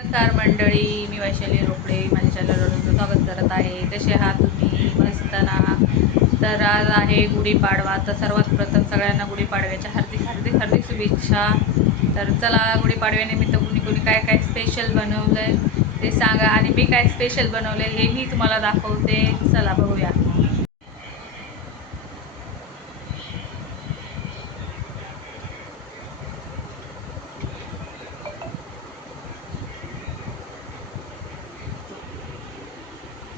नमस्कार मंडळी, मी वैशाली रोकडे माझ्या चॅनलवर स्वागत करत आहे. कसे आहात तुम्ही? मस्त ना? तर आज आहे गुढीपाडवा. तर सर्वात प्रथम सगळ्यांना गुढीपाडव्याच्या हार्दिक हार्दिक हार्दिक शुभेच्छा. तर चला, गुढीपाडव्यानिमित्त कुणी कुणी काय काय स्पेशल बनवलंय ते सांगा, आणि मी काय स्पेशल बनवलंय हे मी तुम्हाला दाखवते. चला बघूया.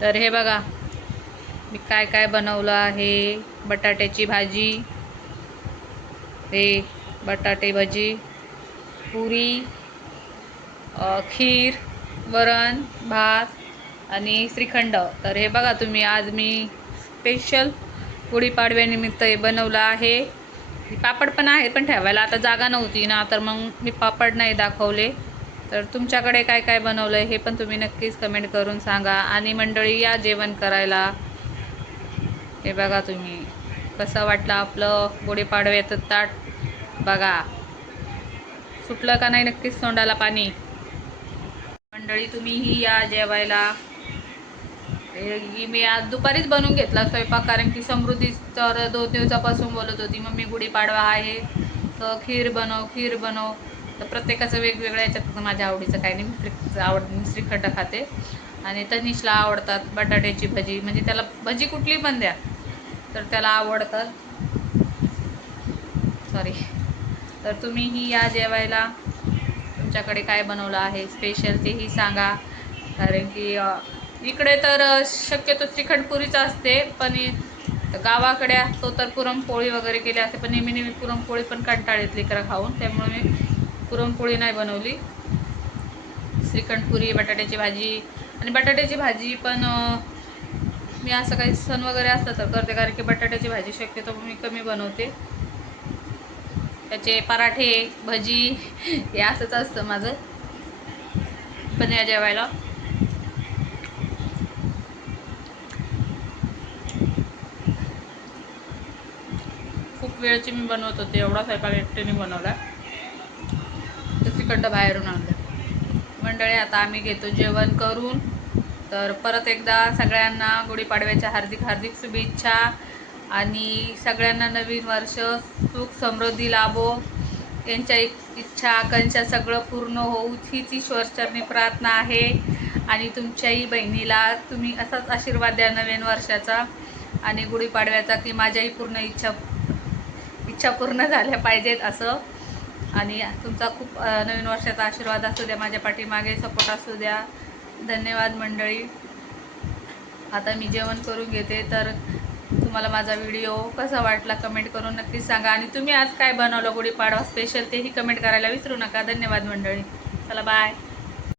तर हे बघा, मी काय काय बनवलं आहे. बटाट्याची भाजी, हे बटाटे भाजी, पुरी, खीर, वरण भात आणि श्रीखंड. तर हे बघा तुम्ही, आज मी स्पेशल गुढीपाडव्यानिमित्त हे बनवलं आहे. पापड पण आहे, पण ठेवायला आता जागा नव्हती ना, तर मग मी पापड नाही दाखवले. तर तुमच्याकडे काय काय बनवलं आहे हे पण तुम्ही नक्कीच कमेंट करून सांगा. आणि मंडळी, या जेवण करायला. हे बघा तुम्ही, कसं वाटलं आपलं गुढीपाडव्याचं ताट. बघा, सुटलं का नाही नक्कीच तोंडाला पाणी. मंडळी, तुम्हीही या जेवायला. मी आज दुपारीच बनवून घेतला स्वयंपाक, कारण की समृद्धी तर 2 दिवसापासून बोलत होती, मम्मी गुढीपाडवा आहे तर खीर बनव, खीर बनव. तर प्रत्येकाचं वेगवेगळं, याच्यात माझ्या आवडीचं काही नाही. मी श्रीखंड खाते. आणि तनिषला आवडतात बटाट्याची भजी, म्हणजे त्याला भजी कुठली पण द्या तर त्याला आवडतात. सॉरी. तर तुम्हीही या जेवायला. तुमच्याकडे काय बनवलं आहे स्पेशल तेही सांगा, कारण की इकडे तर शक्यतो श्रीखंडपुरीच असते, पण गावाकडे असतो तर पुरणपोळी वगैरे केली असते. पण नेहमी पुरणपोळी पण कंटाळ येते लेकरं खाऊन, त्यामुळे मी पुरणपोळी नाही बनवली. श्रीखंडपुरी, बटाट्याची भाजी. आणि बटाट्याची भाजी पण मी असं काही सण वगैरे असलं तर करते, कारण की बटाट्याची भाजी शक्यतो मी कमी बनवते. त्याचे पराठे, भजी हे असंच असतं माझं. पण या जेवायला. खूप वेळची मी बनवत होते, एवढा स्वयंपाक एकटीने बनवला. तर श्रीखंड बाहेरून आणलं. मंडळी, आता आम्ही घेतो जेवण करून. तर परत एकदा सगळ्यांना गुढीपाडव्याच्या हार्दिक हार्दिक शुभेच्छा. आणि सगळ्यांना नवीन वर्ष सुख समृद्धी लाभो. यांच्या इच्छा आकांक्षा सगळं पूर्ण होऊ हीच ईश्वरचरणी प्रार्थना आहे. आणि तुमच्याही बहिणीला तुम्ही असाच आशीर्वाद द्या नवीन वर्षाचा आणि गुढीपाडव्याचा, की माझ्याही पूर्ण इच्छा पूर्ण झाल्या पाहिजेत असं. आणि तुमचा खूप नवीन वर्षाचा आशीर्वाद असू द्या, माझ्या पाठीमागे सपोर्ट असू द्या. धन्यवाद मंडळी. आता मी जेवण करून घेते. तर तुम्हाला माझा व्हिडिओ कसा वाटला कमेंट करून नक्कीच सांगा. आणि तुम्ही आज काय बनवलं गुढीपाडवा स्पेशल तेही कमेंट करायला विसरू नका. धन्यवाद मंडळी. चला बाय.